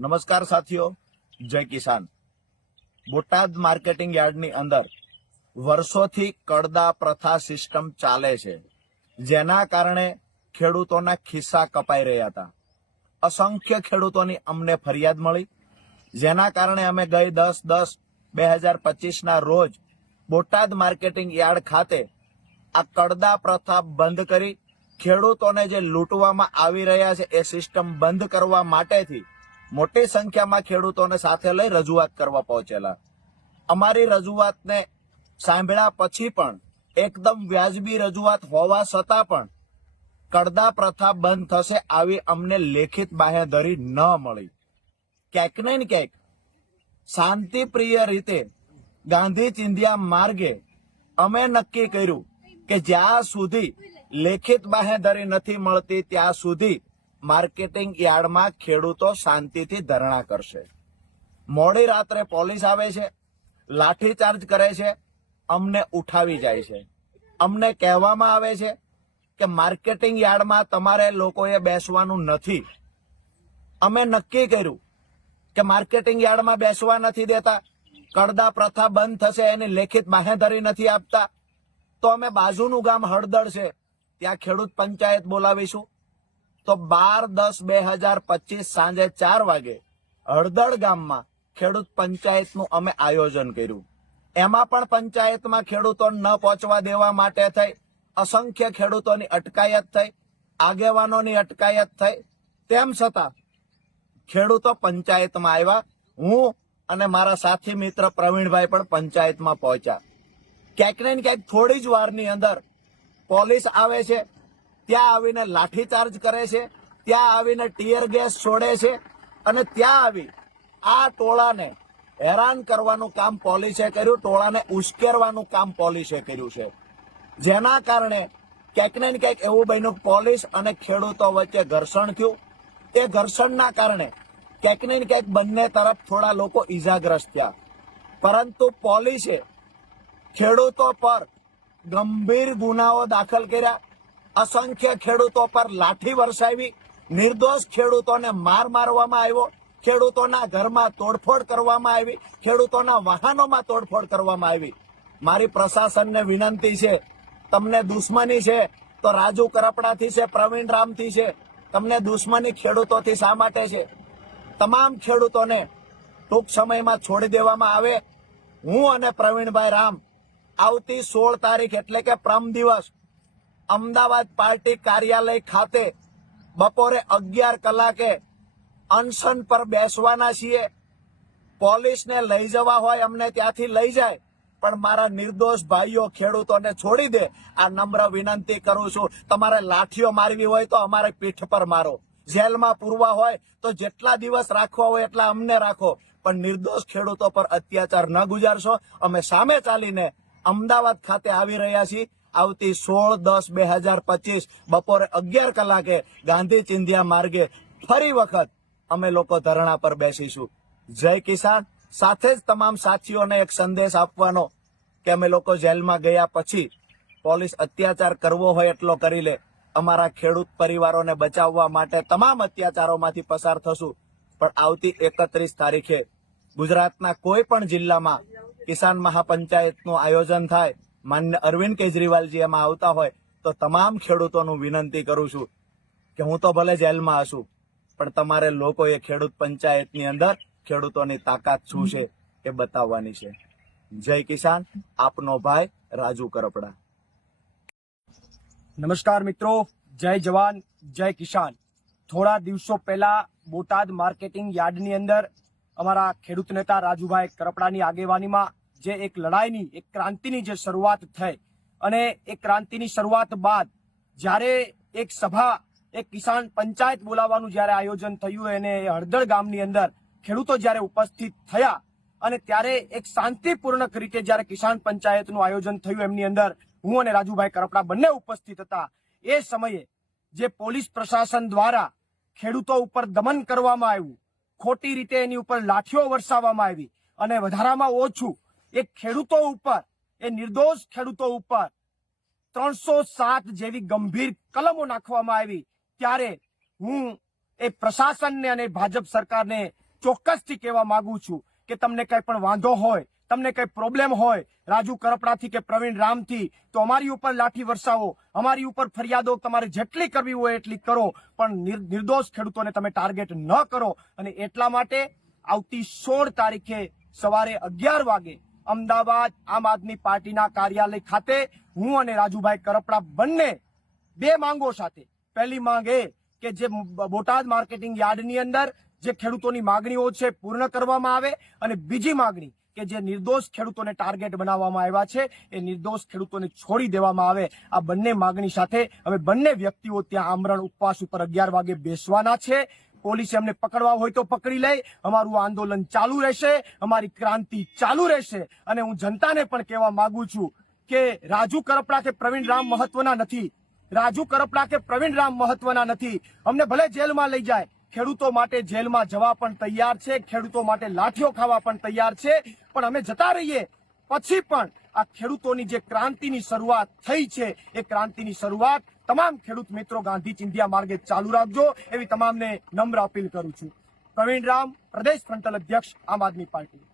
નમસ્કાર સાથીઓ, જય કિસાન। બોટાદ માર્કેટિંગ યાર્ડની અંદર વર્ષોથી કડદા પ્રથા સિસ્ટમ ચાલે છે, જેના કારણે ખેડૂતોના ખિસ્સા કપાઈ રહ્યા હતા। અસંખ્ય ખેડૂતોની અમને ફરિયાદ મળી, જેના કારણે અમે ગઈ 10/10/2025ના રોજ બોટાદ માર્કેટિંગ યાર્ડ ખાતે આ કડદા પ્રથા બંધ કરી ખેડૂતોને જે લૂંટવામાં આવી રહ્યા છે એ સિસ્ટમ બંધ કરવા માટેથી મોટી સંખ્યામાં ખેડૂતોને સાથે લઈ રજૂઆત કરવા પહોંચેલા। અમારી રજૂઆતને સાંભળ્યા પછી પણ એકદમ વ્યાજબી રજૂઆત હોવા છતાં પણ કડદા પ્રથા બંધ થશે આવી અમને લેખિત બાહેધરી ન મળી। ક્યાંક ને ક્યાંક શાંતિપ્રિય રીતે ગાંધી ચિંધ્યા માર્ગે અમે નક્કી કર્યું કે જ્યાં સુધી લેખિત બાહેધરી નથી મળતી ત્યાં સુધી માર્કેટિંગ યાર્ડમાં ખેડૂતો શાંતિથી ધરણા કરશે। મોડી રાત્રે પોલીસ આવે છે, લાઠીચાર્જ કરે છે, અમને ઉઠાવી જાય છે। અમને કહેવામાં આવે છે કે માર્કેટિંગ યાર્ડમાં તમારે લોકોએ બેસવાનું નથી। અમે નક્કી કર્યું કે માર્કેટિંગ યાર્ડમાં બેસવા નથી દેતા, કડદા પ્રથા બંધ થશે એની લેખિત બાહેધરી નથી આપતા, તો અમે બાજુનું ગામ હળદળ છે ત્યાં ખેડૂત પંચાયત બોલાવીશું। તો 12/10/2025 સાંજે 4 વાગે હળદળ ગામમાં ખેડૂત પંચાયતનું અમે આયોજન કર્યું। એમાં પણ પંચાયતમાં ખેડૂતોને ન પહોંચવા દેવા માટે થઈ અસંખ્ય ખેડૂતોની અટકાયત થઈ, આગેવાનોની અટકાયત થઈ, તેમ છતાં ખેડૂતો પંચાયતમાં આવ્યા। હું અને મારા સાથી મિત્ર પ્રવીણભાઈ પણ પંચાયતમાં પહોંચ્યા। ક્યાંક ને ક્યાંક થોડી જ વારની અંદર પોલીસ આવે છે, ત્યાં આવીને લાઠીચાર્જ કરે છે, ત્યાં આવીને ટીયર ગેસ છોડે છે અને ત્યાં આવી આ ટોળાને હેરાન કરવાનું કામ પોલીસે કર્યું, ટોળાને ઉશ્કેરવાનું કામ પોલીસે કર્યું છે, જેના કારણે ક્યાંક ને ક્યાંક એવું બન્યું પોલીસ અને ખેડૂતો વચ્ચે ઘર્ષણ થયું। એ ઘર્ષણના કારણે ક્યાંક ને ક્યાંક બંને તરફ થોડા લોકો ઈજાગ્રસ્ત થયા, પરંતુ પોલીસે ખેડૂતો પર ગંભીર ગુનાઓ દાખલ કર્યા, અસંખ્ય ખેડૂતો પર લાઠી વરસાવી, નિર્દોષ ખેડૂતોને મારવામાં આવ્યો, ખેડૂતોના ઘરમાં તોડફોડ કરવામાં આવી, ખેડૂતોના વાહનોમાં તોડફોડ કરવામાં આવી। મારી પ્રશાસનને વિનંતી છે, તમને દુશ્મની છે તો રાજુ કરપડાથી છે, પ્રવીણ રામથી છે, તમને દુશ્મની ખેડૂતોથી શા માટે છે? તમામ ખેડૂતોને ટૂંક સમયમાં છોડી દેવામાં આવે। હું અને પ્રવીણભાઈ રામ આવતી 16 તારીખ એટલે કે પરમ દિવસ અમદાવાદ પાર્ટી કાર્યાલય ખાતે બપોરે 11 કલાકે અનશન પર બેસવાના છીએ। પોલીસને લઈ જવા હોય અમને ત્યાંથી લઈ જાય, પણ મારા નિર્દોષ ભાઈઓ ખેડૂતોને છોડી દે આ નમ્ર વિનંતી કરું છું। તમારે લાઠીઓ મારવી હોય તો અમારે પીઠ પર મારો, જેલમાં પૂરવા હોય તો જેટલા દિવસ રાખવા હોય એટલા અમને રાખો, પણ નિર્દોષ ખેડૂતો પર અત્યાચાર ન ગુજારશો। અમે સામે ચાલીને અમદાવાદ ખાતે આવી રહ્યા છીએ। આવતી 16/10/2025 બપોરે 11 કલાકે ગાંધી ચિંધ્યા માર્ગે ફરી વખત અમે લોકો ધરણા પર બેસીશું। જય કિસાન। સાથે જ તમામ સાથીઓને એક સંદેશ આપવાનો કે અમે લોકો જેલમાં ગયા પછી પોલીસ અત્યાચાર કરવો હોય એટલો કરી લે, અમારા ખેડૂત પરિવારોને બચાવવા માટે તમામ અત્યાચારોમાંથી પસાર થશું, પણ આવતી 31 તારીખે ગુજરાતના કોઈ પણ જિલ્લામાં કિસાન મહાપંચાયતનું આયોજન થાય, માન્ય અરવિંદ કેજરીવાલજી એમાં આવતા હોય તો તમામ ખેડૂતોનું વિનંતી કરું છું કે હું તો ભલે જેલમાં હશું, પણ તમારે લોકોએ ખેડૂત પંચાયતની અંદર ખેડૂતોની તાકાત શું છે એ બતાવવાની છે। જય કિસાન। આપનો ભાઈ રાજુ કરપડા। નમસ્કાર મિત્રો, જય જવાન જય કિસાન। થોડા દિવસો પહેલા બોટાદ માર્કેટિંગ યાર્ડની અંદર અમારા ખેડૂત નેતા રાજુભાઈ કરપડાની આગેવાનીમાં જે એક લડાઈની, એક ક્રાંતિની જે શરૂઆત થઈ, અને એ ક્રાંતિની શરૂઆત બાદ જ્યારે એક સભા, એક કિસાન પંચાયત બોલાવવાનું જ્યારે આયોજન થયું અને હળદળ ગામની અંદર ખેડૂતો જ્યારે ઉપસ્થિત થયા અને ત્યારે એક શાંતિપૂર્ણક રીતે જ્યારે કિસાન પંચાયતનું આયોજન થયું, એમની અંદર હું અને રાજુભાઈ કરપડા બંને ઉપસ્થિત હતા। એ સમયે જે પોલીસ પ્રશાસન દ્વારા ખેડૂતો ઉપર દમન કરવામાં આવ્યું, ખોટી રીતે એની ઉપર લાઠીઓ વરસાવવામાં આવી અને વધારામાં ઓછું એ ખેડૂતો ઉપર, એ નિર્દોષ ખેડૂતો ઉપર 307 જેવી ગંભીર કલમો નાખવામાં આવી, ત્યારે હું એ પ્રશાસનને અને ભાજપ સરકારને ચોક્કસથી કહેવા માંગુ છું કે તમને કઈ પણ વાંધો હોય, તમને કઈ પ્રોબ્લેમ હોય રાજુ કરપડાથી કે પ્રવીણ રામથી, તો અમારી ઉપર લાઠી વરસાવો, અમારી ઉપર ફરિયાદો તમારે જેટલી કરવી હોય એટલી કરો, પણ નિર્દોષ ખેડૂતોને તમે ટાર્ગેટ ન કરો. અને એટલા માટે આવતી 16 તારીખે સવારે 11 વાગે અમદાવાદ આમ આદમી પાર્ટીના કાર્યાલય ખાતે હું અને રાજુભાઈ કરપડા બંને 2 માંગો સાથે, પહેલી માંગ એ કે જે બોટાદ માર્કેટિંગ યાર્ડની અંદર જે ખેડૂતોની માંગણીઓ છે પૂર્ણ કરવામાં આવે, અને બીજી માંગણી કે જે નિર્દોષ ખેડૂતોને ટાર્ગેટ બનાવવામાં આવ્યા છે એ નિર્દોષ ખેડૂતોને છોડી દેવામાં આવે. આ બંને માંગણી સાથે હવે બંને વ્યક્તિઓ ત્યાં આમરણ ઉપવાસ ઉપર 11 વાગે બેસવાના છે. પોલીસે અમને પકડવા હોય તો પકડી લે, અમારું આંદોલન ચાલુ રહેશે, અમારી ક્રાંતિ ચાલુ રહેશે. અને હું જનતાને પણ કહેવા માંગુ છું કે રાજુ કરપડા કે પ્રવીણ રામ મહત્વના નથી, રાજુ કરપડા કે પ્રવીણ રામ મહત્વના નથી. અમને ભલે જેલમાં લઈ જાય, ખેડૂતો માટે જેલમાં જવા પણ તૈયાર છે, ખેડૂતો માટે લાઠીઓ ખાવા પણ તૈયાર છે, પણ અમે જતા રહીએ પછી પણ આ ખેડૂતોની જે ક્રાંતિની શરૂઆત થઈ છે એ ક્રાંતિની શરૂઆત તમામ ખેડૂત મિત્રો ગાંધી ચિંધ્યા માર્ગે ચાલુ રાખજો એવી તમામને નમ્ર અપીલ કરું છું. પ્રવીણ રામ, પ્રદેશ ફ્રન્ટલ અધ્યક્ષ, આમ આદમી પાર્ટી.